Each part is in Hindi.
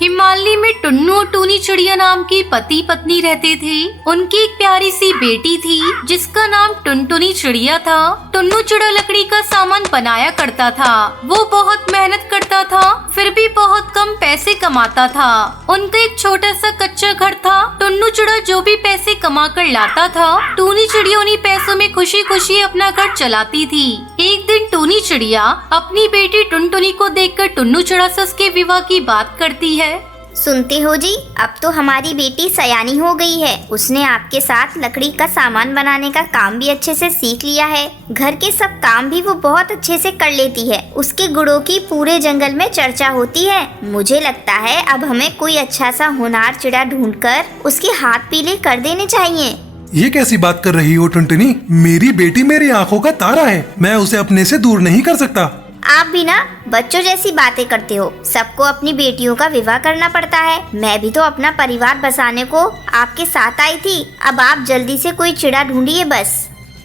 हिमालय में टुन्नू और टूनी चिड़िया नाम की पति पत्नी रहते थे। उनकी एक प्यारी सी बेटी थी जिसका नाम टुनटुनी चिड़िया था। टुन्नू चिड़ा लकड़ी का सामान बनाया करता था। वो बहुत मेहनत करता था, फिर भी बहुत कम पैसे कमाता था। उनका एक छोटा सा कच्चा घर था। टुन्नू चिड़ा जो भी पैसे कमा कर लाता था, टूनी चिड़िया उन्हीं पैसों में खुशी खुशी अपना घर चलाती थी। एक दिन टूनी चिड़िया अपनी बेटी टुनटुनी को देखकर टुन्नू चिड़ा से उसके विवाह की बात करती है। सुनते हो जी, अब तो हमारी बेटी सयानी हो गई है। उसने आपके साथ लकड़ी का सामान बनाने का काम भी अच्छे से सीख लिया है। घर के सब काम भी वो बहुत अच्छे से कर लेती है। उसके गुणों की पूरे जंगल में चर्चा होती है। मुझे लगता है अब हमें कोई अच्छा सा होनहार चिड़ा ढूंढकर उसके हाथ पीले कर देने चाहिए। ये कैसी बात कर रही हो टुनटुनी? मेरी बेटी मेरी आंखों का तारा है, मैं उसे अपने से दूर नहीं कर सकता। आप भी ना बच्चों जैसी बातें करते हो। सबको अपनी बेटियों का विवाह करना पड़ता है। मैं भी तो अपना परिवार बसाने को आपके साथ आई थी। अब आप जल्दी से कोई चिड़ा ढूंढिए बस।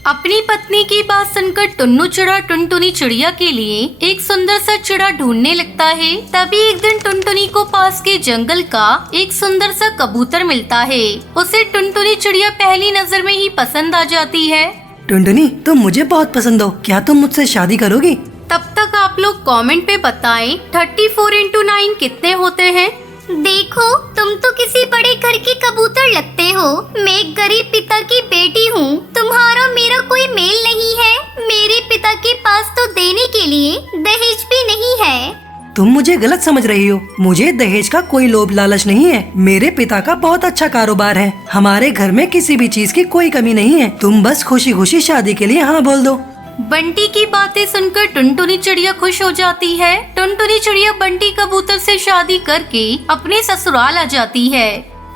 अपनी पत्नी की बात सुनकर टुन्नू चिड़ा टुनटुनी चिड़िया के लिए एक सुंदर सा चिड़ा ढूंढने लगता है। तभी एक दिन टुनटुनी को पास के जंगल का एक सुंदर सा कबूतर मिलता है। उसे टुनटुनी चिड़िया पहली नजर में ही पसंद आ जाती है। टुनटुनी, तुम मुझे बहुत पसंद हो, क्या तुम मुझसे शादी करोगी? तब तक आप लोग कमेंट पे बताएं 34 into 9 कितने होते हैं। देखो, तुम तो किसी बड़े घर के कबूतर लगते हो। मैं एक गरीब पिता की बेटी हूँ। तुम्हारा मेरा कोई मेल नहीं है। मेरे पिता के पास तो देने के लिए दहेज भी नहीं है। तुम मुझे गलत समझ रही हो। मुझे दहेज का कोई लोभ लालच नहीं है। मेरे पिता का बहुत अच्छा कारोबार है। हमारे घर में किसी भी चीज की कोई कमी नहीं है। तुम बस खुशी खुशी शादी के लिए हाँ बोल दो। बंटी की बातें सुनकर टुनटुनी चिड़िया खुश हो जाती है। टुनटुनी चिड़िया बंटी कबूतर से शादी करके अपने ससुराल आ जाती है।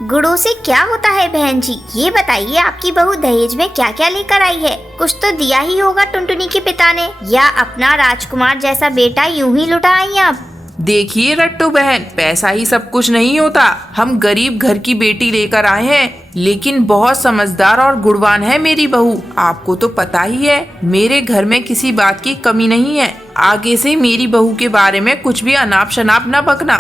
गुड़ों से क्या होता है बहन जी? ये बताइए, आपकी बहू दहेज में क्या क्या लेकर आई है? कुछ तो दिया ही होगा टुनटुनी के पिता ने, या अपना राजकुमार जैसा बेटा यूं ही लुटा आई आप? देखिए रट्टू बहन, पैसा ही सब कुछ नहीं होता। हम गरीब घर की बेटी लेकर आए हैं, लेकिन बहुत समझदार और गुणवान है मेरी बहू। आपको तो पता ही है मेरे घर में किसी बात की कमी नहीं है। आगे से मेरी बहू के बारे में कुछ भी अनाप शनाप न बकना।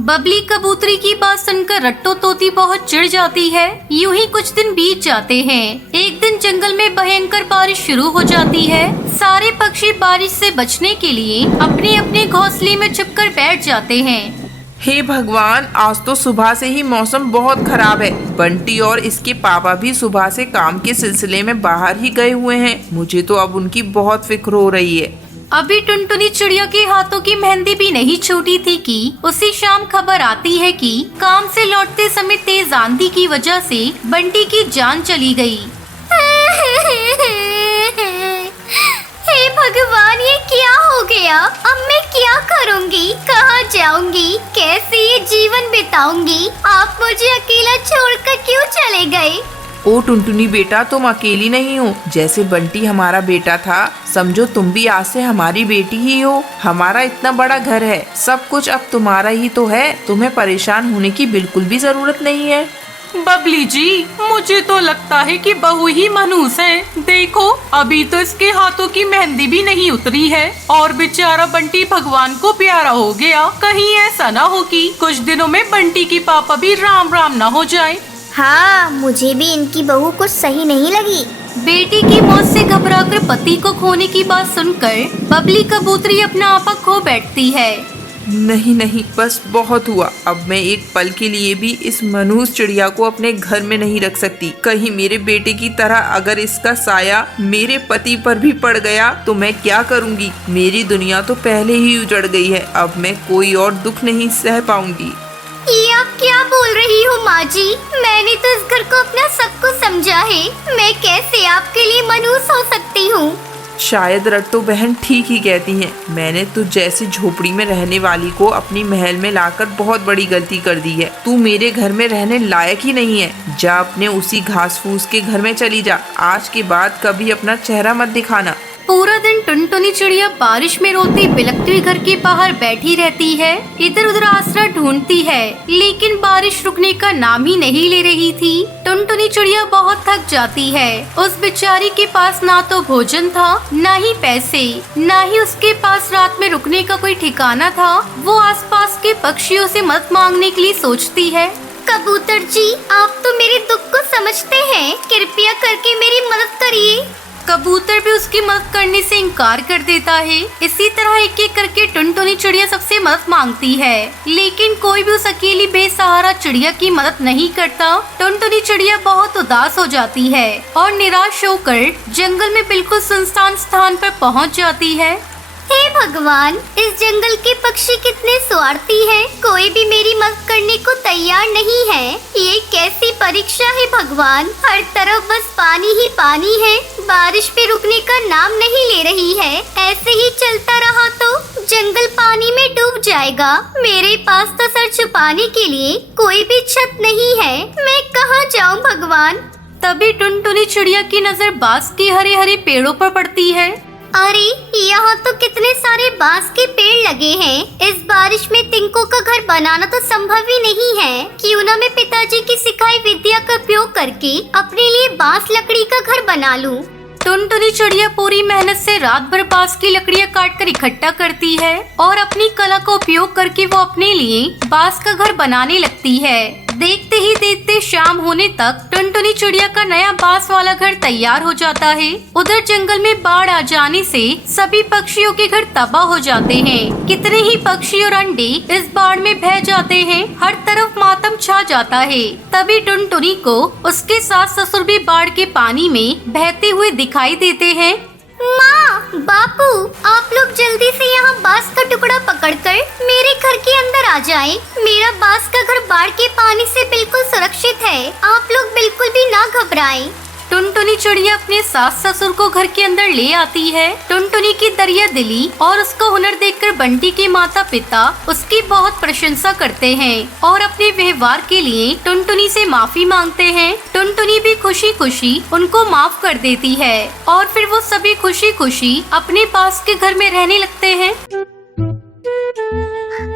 बबली कबूतरी की बात सुनकर रट्टो तोती बहुत चिढ़ जाती है। यूं ही कुछ दिन बीत जाते हैं। एक दिन जंगल में भयंकर बारिश शुरू हो जाती है। सारे पक्षी बारिश से बचने के लिए अपने अपने घोंसले में छुपकर बैठ जाते हैं। हे भगवान, आज तो सुबह से ही मौसम बहुत खराब है। बंटी और इसके पापा भी सुबह से काम के सिलसिले में बाहर ही गए हुए हैं। मुझे तो अब उनकी बहुत फिक्र हो रही है। अभी टुनटुनी चिड़िया के हाथों की मेहंदी भी नहीं छूटी थी कि उसी शाम खबर आती है कि काम से लौटते समय तेज आंधी की वजह से बंटी की जान चली गई। हे भगवान, ये क्या हो गया? अब मैं क्या करूंगी? कहाँ जाऊंगी? कैसे ये जीवन बिताऊंगी? आप मुझे अकेला छोड़कर क्यों चले गए? ओ टुनटुनी बेटा, तुम अकेली नहीं हो। जैसे बंटी हमारा बेटा था, समझो तुम भी आज से हमारी बेटी ही हो। हमारा इतना बड़ा घर है, सब कुछ अब तुम्हारा ही तो है। तुम्हें परेशान होने की बिल्कुल भी जरूरत नहीं है। बबली जी, मुझे तो लगता है कि बहू ही मनहूस है। देखो, अभी तो इसके हाथों की मेहंदी भी नहीं उतरी है और बेचारा बंटी भगवान को प्यारा हो गया। कहीं ऐसा ना हो कि कुछ दिनों में बंटी की पापा भी राम राम ना हो जाए। हाँ, मुझे भी इनकी बहू कुछ सही नहीं लगी। बेटी की मौत से घबराकर पति को खोने की बात सुनकर बबली कबूतरी अपना आपा खो बैठती है। नहीं नहीं, बस बहुत हुआ। अब मैं एक पल के लिए भी इस मनहूस चिड़िया को अपने घर में नहीं रख सकती। कहीं मेरे बेटे की तरह अगर इसका साया मेरे पति पर भी पड़ गया तो मैं क्या करूँगी? मेरी दुनिया तो पहले ही उजड़ गई है। अब मैं कोई और दुख नहीं सह पाऊंगी। ये आप क्या बोल रही हो माँ जी? मैंने तो इस घर को अपना सब कुछ समझा है। मैं कैसे आपके लिए मनहूस हो सकती हूँ? शायद रट्टू बहन ठीक ही कहती हैं। मैंने तो जैसी झोपड़ी में रहने वाली को अपनी महल में लाकर बहुत बड़ी गलती कर दी है। तू मेरे घर में रहने लायक ही नहीं है। जा अपने उसी घास फूस के घर में चली जा। आज के बाद कभी अपना चेहरा मत दिखाना। पूरा दिन टुनटुनी चिड़िया बारिश में रोती बिलखती हुई घर के बाहर बैठी रहती है। इधर उधर आसरा ढूंढती है, लेकिन बारिश रुकने का नाम ही नहीं ले रही थी। टुनटुनी चिड़िया बहुत थक जाती है। उस बेचारी के पास ना तो भोजन था, ना ही पैसे, ना ही उसके पास रात में रुकने का कोई ठिकाना था। वो आसपास के पक्षियों से मदद मांगने के लिए सोचती है। कबूतर जी, आप तो मेरे दुख को समझते हैं, कृपया करके मेरी मदद करिए। कबूतर भी उसकी मदद करने से इनकार कर देता है। इसी तरह एक एक करके टुनटुनी चिड़िया सबसे मदद मांगती है, लेकिन कोई भी उस अकेली बेसहारा चिड़िया की मदद नहीं करता। टुनटुनी चिड़िया बहुत उदास हो जाती है और निराश होकर जंगल में बिल्कुल सुनसान स्थान पर पहुंच जाती है। हे भगवान, इस जंगल के पक्षी कितने स्वार्थी हैं। कोई भी मेरी मदद करने को तैयार नहीं है। ये कैसी परीक्षा है भगवान। हर तरफ बस पानी ही पानी है। बारिश भी रुकने का नाम नहीं ले रही है। ऐसे ही चलता रहा तो जंगल पानी में डूब जाएगा। मेरे पास तो सर छुपाने के लिए कोई भी छत नहीं है। मैं कहाँ जाऊँ भगवान। तभी टुनटुनी चिड़िया की नजर बांस के हरे हरे पेड़ों पर पड़ती है। अरे, यहाँ तो कितने सारे बांस के पेड़ लगे हैं। इस बारिश में तिनकों का घर बनाना तो संभव ही नहीं है। क्यों ना मैं पिताजी की सिखाई विद्या का उपयोग करके अपने लिए बांस लकड़ी का घर बना लूं। टुनटुनी चिड़िया पूरी मेहनत से रात भर बांस की लकड़ियाँ काट कर इकट्ठा करती है और अपनी कला का उपयोग करके वो अपने लिए बांस का घर बनाने लगती है। देखते ही देखते शाम होने तक टुनटुनी चिड़िया का नया बांस वाला घर तैयार हो जाता है। उधर जंगल में बाढ़ आ जाने से सभी पक्षियों के घर तबाह हो जाते हैं। कितने ही पक्षी और अंडे इस बाढ़ में बह जाते हैं। हर तरफ मातम छा जाता है। तभी टुनटुनी को उसके सास ससुर भी बाढ़ के पानी में बहते हुए दिखाई देते हैं। माँ, बापू, आप लोग जल्दी से यहाँ बांस का टुकड़ा पकड़कर मेरे घर के अंदर आ जाएं। मेरा बांस का घर बाढ़ के पानी से बिल्कुल सुरक्षित है। आप लोग बिल्कुल भी ना घबराएं। टुनटुनी चिड़िया अपने सास ससुर को घर के अंदर ले आती है। टुनटुनी की दरिया दिली और उसका हुनर देखकर बंटी के माता पिता उसकी बहुत प्रशंसा करते हैं और अपने व्यवहार के लिए टुनटुनी से माफी मांगते हैं। टुनटुनी भी खुशी खुशी उनको माफ कर देती है और फिर वो सभी खुशी खुशी अपने पास के घर में रहने लगते हैं।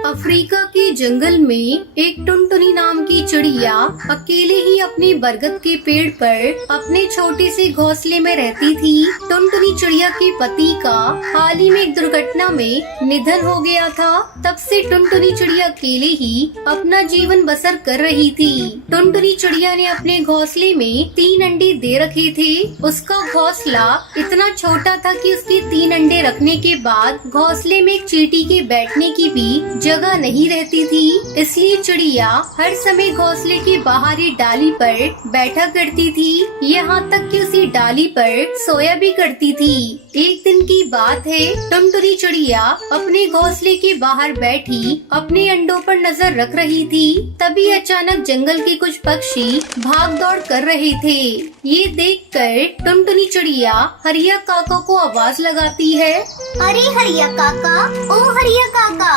अफ्रीका के जंगल में एक टुनटुनी नाम की चिड़िया अकेले ही अपने बरगद के पेड़ पर अपने छोटे से घोंसले में रहती थी। टुनटुनी चिड़िया के पति का हाल ही में एक दुर्घटना में निधन हो गया था। तब से टुनटुनी चिड़िया अकेले ही अपना जीवन बसर कर रही थी। टुनटुनी चिड़िया ने अपने घोंसले में 3 अंडे दे रखे थे। उसका घोंसला इतना छोटा था कि उसके 3 अंडे रखने के बाद घोंसले में एक चींटी के बैठने की भी जगह नहीं रहती थी। इसलिए चिड़िया हर समय घोंसले की बाहरी डाली पर बैठा करती थी, यहाँ तक कि उसी डाली पर सोया भी करती थी। एक दिन की बात है, टुनटुनी चिड़िया अपने घोंसले के बाहर बैठी अपने अंडों पर नजर रख रही थी। तभी अचानक जंगल के कुछ पक्षी भाग दौड़ कर रहे थे। ये देखकर टुनटुनी चिड़िया हरिया काका को आवाज लगाती है। अरे हरिया काका, ओ हरिया काका।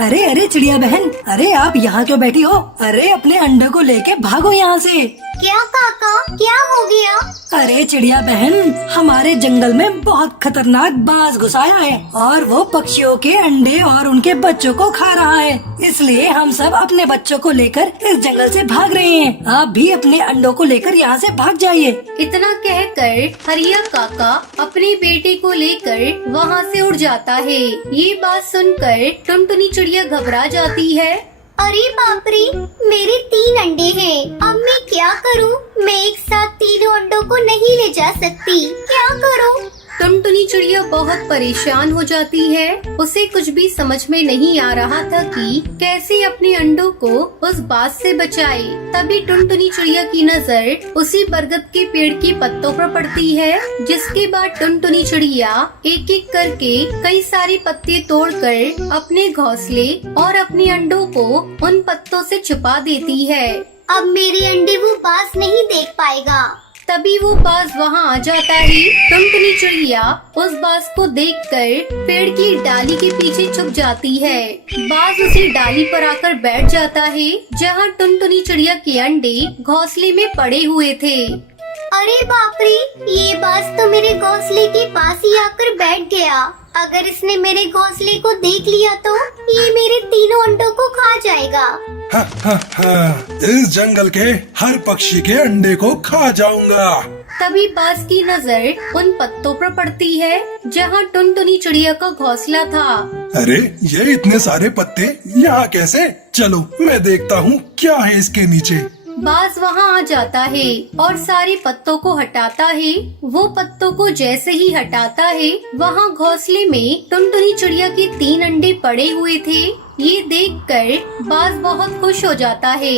अरे अरे चिड़िया बहन, अरे आप यहाँ क्यों बैठी हो? अरे अपने अंडे को लेके भागो यहाँ से। क्या काका, क्या हो गया? अरे चिड़िया बहन, हमारे जंगल में बहुत खतरनाक बाज घुस आया है और वो पक्षियों के अंडे और उनके बच्चों को खा रहा है। इसलिए हम सब अपने बच्चों को लेकर इस जंगल से भाग रहे हैं। आप भी अपने अंडों को लेकर यहाँ से भाग जाइए। इतना कहकर हरिया काका अपने बेटे को लेकर वहाँ से उड़ जाता है। ये बात सुनकर टुनटुनी चिड़िया घबरा जाती है। अरे बाप रे, मेरे 3 अंडे हैं। अब मैं क्या करूं? मैं एक साथ 3 अंडों को नहीं ले जा सकती। क्या करूं? टुनटुनी चिड़िया बहुत परेशान हो जाती है। उसे कुछ भी समझ में नहीं आ रहा था कि कैसे अपने अंडों को उस बात से बचाए। तभी टुनटुनी चिड़िया की नजर उसी बरगद के पेड़ के पत्तों पर पड़ती है, जिसके बाद टुनटुनी चिड़िया एक एक करके कई सारे पत्ते तोड़कर अपने घोंसले और अपने अंडों को उन पत्तों से छुपा देती है। अब मेरे अंडे वो बाज नहीं देख पाएगा। तभी वो बाज वहाँ आ जाता है। टुनटुनी चिड़िया उस बाज को देखकर पेड़ की डाली के पीछे छुप जाती है। बाज उसी डाली पर आकर बैठ जाता है जहाँ टुनटुनी चिड़िया के अंडे घोंसले में पड़े हुए थे। अरे बाप रे, ये बाज तो मेरे घोंसले के पास ही आकर बैठ गया। अगर इसने मेरे घोंसले को देख लिया तो ये मेरे तीनों अंडों को खा जाएगा। हा, हा, हा, इस जंगल के हर पक्षी के अंडे को खा जाऊंगा। तभी बाज की नजर उन पत्तों पर पड़ती है जहाँ टुनटुनी चिड़िया का घोंसला था। अरे ये इतने सारे पत्ते यहाँ कैसे? चलो मैं देखता हूँ क्या है इसके नीचे। बाज वहाँ आ जाता है और सारे पत्तों को हटाता है। वो पत्तों को जैसे ही हटाता है, वहाँ घोंसले में टुनटुनी चिड़िया के 3 अंडे पड़े हुए थे। ये देखकर बाज बहुत खुश हो जाता है।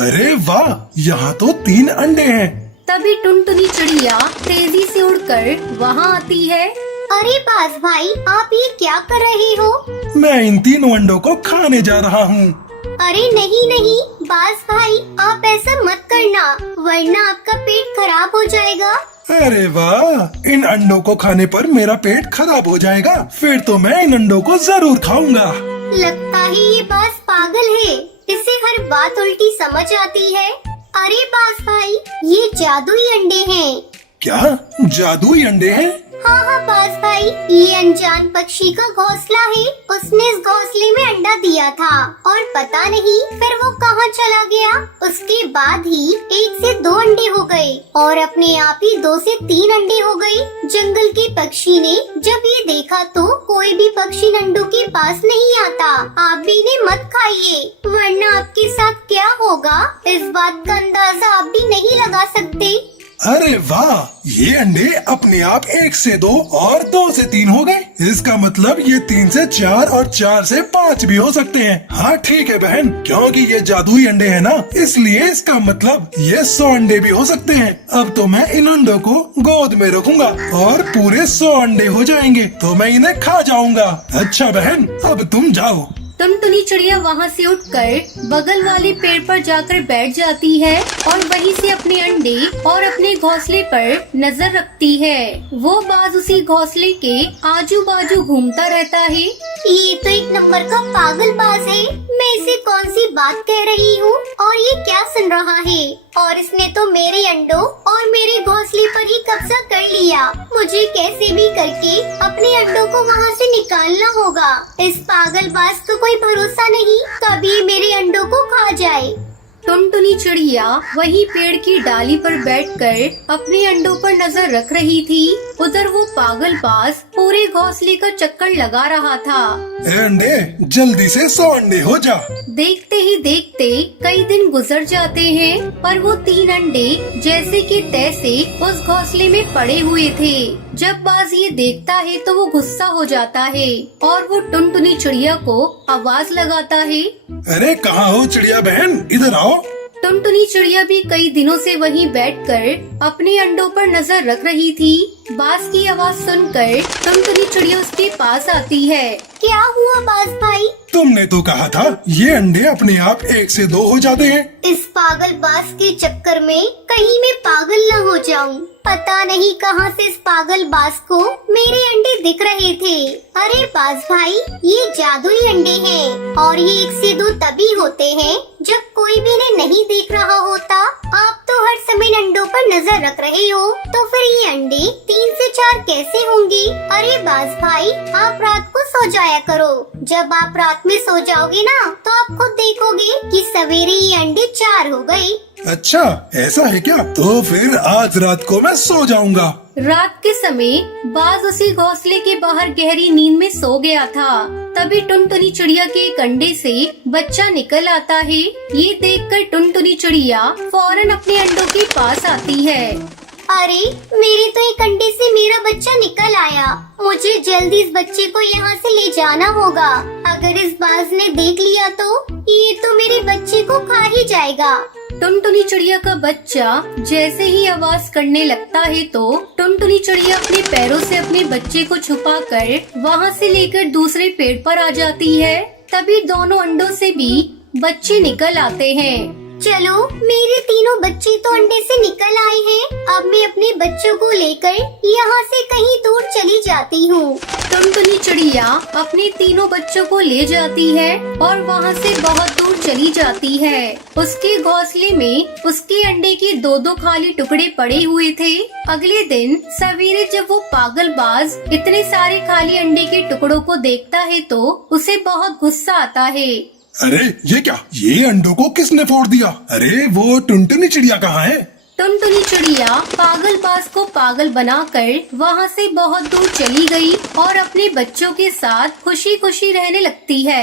अरे वाह, यहाँ तो 3 अंडे हैं। तभी टुनटुनी चिड़िया तेजी से उड़कर वहाँ आती है। अरे बाज भाई, आप ये क्या कर रहे हो? मैं इन तीनों अंडों को खाने जा रहा हूँ। अरे नहीं नहीं बाज भाई, आप ऐसा मत करना, वरना आपका पेट खराब हो जाएगा। अरे वाह, इन अंडों को खाने पर मेरा पेट खराब हो जाएगा। फिर तो मैं इन अंडों को जरूर खाऊंगा। लगता है ये बाज पागल है, इसे हर बात उल्टी समझ आती है। अरे बाज भाई, ये जादुई अंडे हैं। क्या जादुई अंडे हैं? हाँ बाज भाई, ये अनजान पक्षी का घोंसला है। उसने इस घोंसले में अंडा दिया था और पता नहीं फिर वो कहाँ चला गया। उसके बाद ही 1 से 2 अंडे हो गए और अपने आप ही 2 से 3 अंडे हो गए। जंगल के पक्षी ने जब ये देखा तो कोई भी पक्षी अंडों के पास नहीं आता। आप भी इन्हें मत खाइए, वरना आपके साथ क्या होगा इस बात का अंदाजा आप भी नहीं लगा सकते। अरे वाह, ये अंडे अपने आप 1 से 2 और 2 से 3 हो गए। इसका मतलब ये 3 से 4 और 4 से 5 भी हो सकते हैं। हाँ ठीक है बहन, क्योंकि ये जादुई अंडे हैं ना, इसलिए इसका मतलब ये 100 अंडे भी हो सकते हैं। अब तो मैं इन अंडों को गोद में रखूंगा और पूरे 100 अंडे हो जाएंगे तो मैं इन्हें खा जाऊंगा। अच्छा बहन, अब तुम जाओ। टुनटुनी चिड़िया वहाँ से उठकर बगल वाले पेड़ पर जाकर बैठ जाती है और वहीं से अपने अंडे और अपने घोंसले पर नजर रखती है। वो बाज उसी घोंसले के आजू बाजू घूमता रहता है। ये तो एक नंबर का पागल बाज है। मैं इसे कौन सी बात कह रही हूँ और ये क्या सुन रहा है? और इसने तो मेरे अंडों और मेरे घोंसले पर ही कब्जा कर लिया। मुझे कैसे भी करके अपने अंडों को वहाँ से निकालना होगा। इस पागल बाज को कोई भरोसा नहीं, कभी मेरे अंडों को खा जाए। टुनटुनी चिड़िया वही पेड़ की डाली पर बैठकर अपने अंडों पर नजर रख रही थी। उधर वो पागल बाज पूरे घोंसले का चक्कर लगा रहा था। ए अंडे, जल्दी से 100 अंडे हो जा। देखते ही देखते कई दिन गुजर जाते हैं, पर वो 3 अंडे जैसे कि तैसे उस घोंसले में पड़े हुए थे। जब बाज ये देखता है तो वो गुस्सा हो जाता है और वो टुनटुनी चिड़िया को आवाज लगाता है। अरे कहाँ हो चिड़िया बहन, इधर आओ। टुनटुनी चिड़िया भी कई दिनों से वहीं बैठकर अपने अंडों पर नजर रख रही थी। बाज की आवाज सुनकर टुनटुनी चिड़िया उसके पास आती है। क्या हुआ बाज भाई? तुमने तो कहा था ये अंडे अपने आप 1 से 2 हो जाते हैं। इस पागल बाज के चक्कर में कहीं मैं पागल न हो जाऊं। पता नहीं कहां से इस पागल बाज को मेरे अंडे दिख रहे थे। अरे बाज भाई, ये जादुई अंडे हैं और ये 1 से 2 तभी होते हैं जब कोई भी इन्हें नहीं देख रहा होता। आप तो हर समय अंडों पर नजर रख रहे हो, तो फिर ये अंडे 3 से 4 कैसे होंगे? अरे बाज भाई, आप रात को सो जाया करो। जब आप रात में सो जाओगे ना, तो आप खुद देखोगे कि सवेरे ये अंडे 4 हो गए। अच्छा ऐसा है क्या? तो फिर आज रात को मैं सो जाऊंगा। रात के समय बाज उसी घोंसले के बाहर गहरी नींद में सो गया था। तभी टुनटुनी चिड़िया के एक अंडे से बच्चा निकल आता है। ये देखकर टुनटुनी चिड़िया फौरन अपने अंडों के पास आती है। अरे मेरे तो एक अंडे से मेरा बच्चा निकल आया। मुझे जल्दी इस बच्चे को यहाँ से ले जाना होगा। अगर इस बाज ने देख लिया तो ये तो मेरे बच्चे को खा ही जाएगा। टुनटुनी चिड़िया का बच्चा जैसे ही आवाज करने लगता है तो टुनटुनी चिड़िया अपने पैरों से अपने बच्चे को छुपाकर वहाँ से लेकर दूसरे पेड़ पर आ जाती है। तभी दोनों अंडों से भी बच्चे निकल आते हैं। चलो, मेरे तीनों बच्चे तो अंडे से निकल आए हैं। अब मैं अपने बच्चों को लेकर यहाँ से कहीं दूर चली जाती हूँ। टुनटुनी चिड़िया अपने तीनों बच्चों को ले जाती है और वहाँ से बहुत दूर चली जाती है। उसके घोंसले में उसके अंडे के 2-2 खाली टुकड़े पड़े हुए थे। अगले दिन सवेरे जब वो पागलबाज इतने सारे खाली अंडे के टुकड़ों को देखता है तो उसे बहुत गुस्सा आता है। अरे ये क्या, ये अंडों को किसने फोड़ दिया? अरे वो टुनटुनी चिड़िया कहाँ है? टुनटुनी चिड़िया पागलबाज को पागल बनाकर वहाँ से बहुत दूर चली गई और अपने बच्चों के साथ खुशी खुशी रहने लगती है।